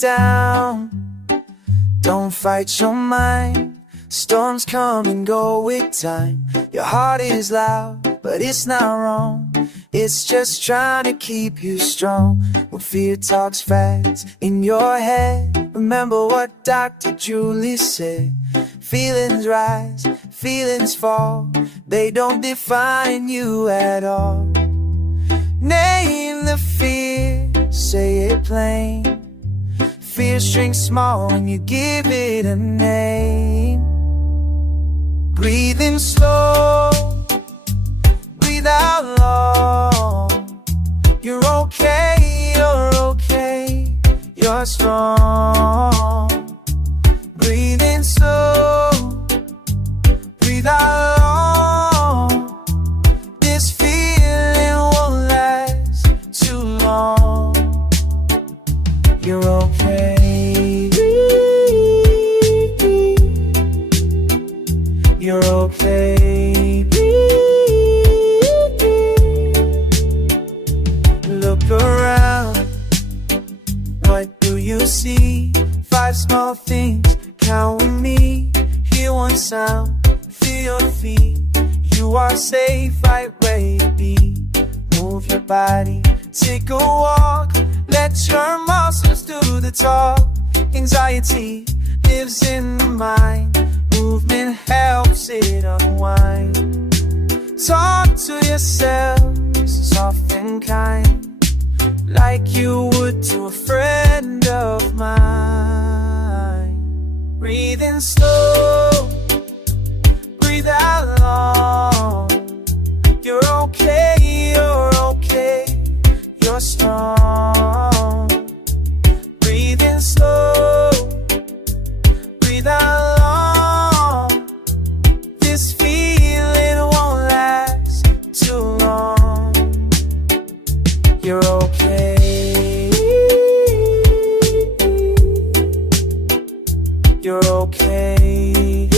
down. Don't fight your mind. Storms come and go with time. Your heart is loud, but it's not wrong. It's just trying to keep you strong. When fear talks fast in your head, remember what Dr. Julie said. Feelings rise, feelings fall. They don't define you at all. Name the fear, say it plain. Fear shrinks small when you give it a name. Breathe in slow, breathe out long. You're okay, you're strong. Breathe in slow, breathe out long. This feeling won't last too long. You're okay. You're okay. Look around. What do you see? 5 small things, count with me. Hear one sound, feel your feet. You are safe right where you be. Move your body, take a walk. Let your muscles do the talk. Anxiety lives in the mind. Movement helps it unwind. Talk to yourself, soft and kind, like you would to a friend of mine. Breathe in slow, breathe out long. You're okay, you're strong. Breathe in slow, breathe out long. This feeling won't last too long. You're okay. You're okay.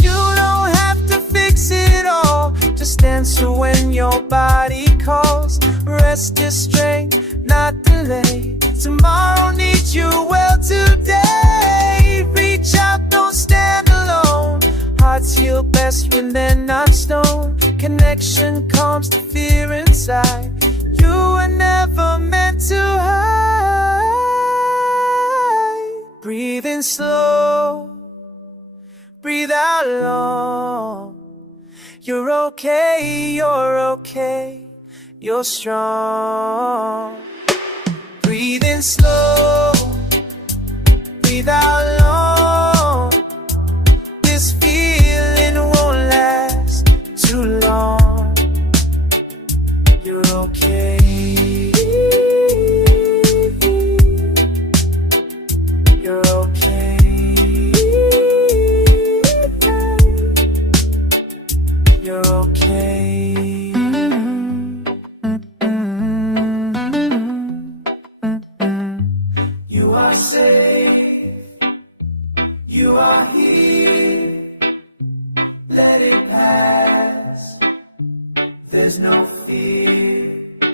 You don't have to fix it all. Just answer when your body calls. Rest is strength, not delay. Tomorrow needs you well today. Reach out, don't stand alone. Hearts heal best when they're not stone. Connection calms the fear inside. You were never meant to hide. Breathe in slow, breathe out long. You're okay, you're strong. Breathe in slow, breathe out